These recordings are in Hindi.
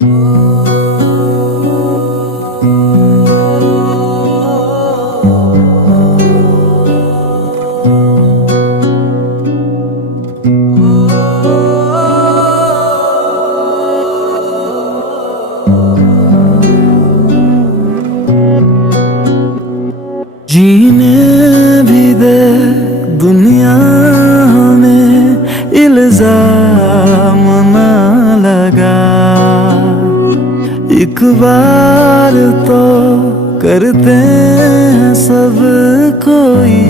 जीने भी दे दुनिया में इल्जाम ना लगा। एक बार तो करते हैं सब कोई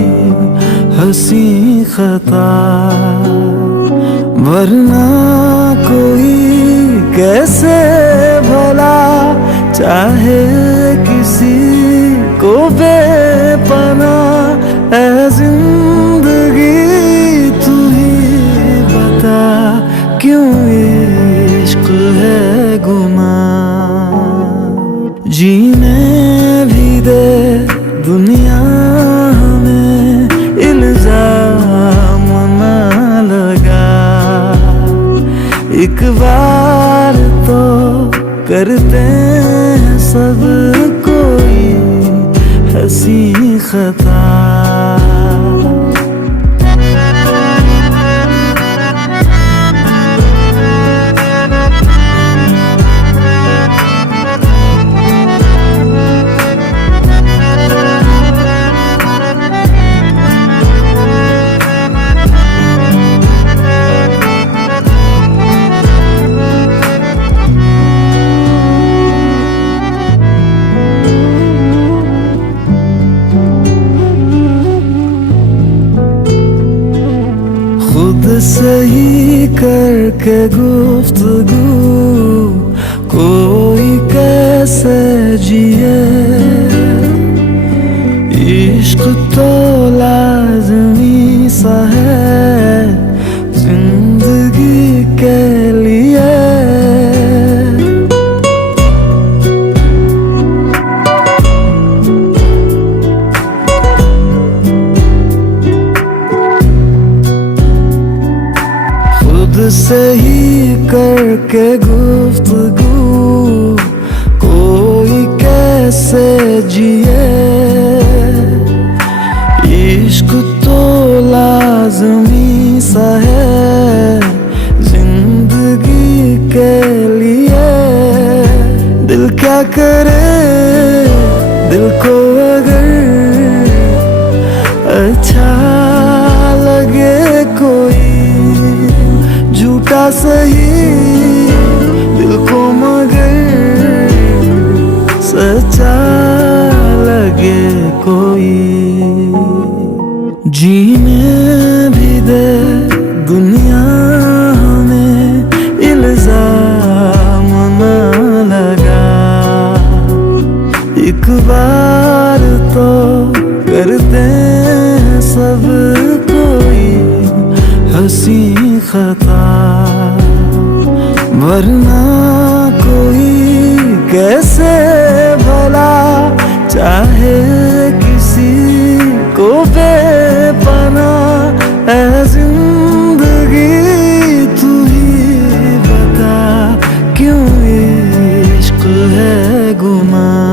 हंसी खता, वरना कोई कैसे भला चाहे किसी को बेपना। ऐ जिंदगी तू ही बता, क्यों इश्क है गुनाह। जीने भी दे दुनिया में इल्जाम ना लगा। एक बार तो करते हैं सब कोई हंसी खता। खुद सही करके गुफ्तगू कोई कैसे जिए। इश्क तो लाज़मी सा है जिंदगी के लिए। सही करके गुफ्तगू कोई कैसे जिए। इश्क तो लाज़मी सा है जिंदगी के लिए। दिल क्या करे, दिल को अगर अच्छा लगे कोई झूठा सही दिल को मगर सच्चा लगे कोई। जीने भी दे दुनिया में इल्जाम ना लगा। एक बार तो करते हैं सब कोई हंसी खता, वरना कोई कैसे भला चाहे किसी को बेपना। ऐ जिंदगी तू ही बता, क्यों इश्क है गुनाह।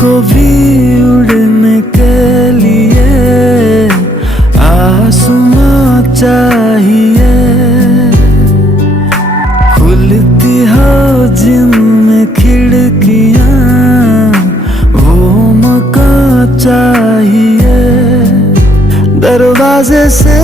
को भी उड़ने के लिए आसमां चाहिए। खुलती हो जिनमें खिड़कियां वो मकान चाहिए। दरवाजे से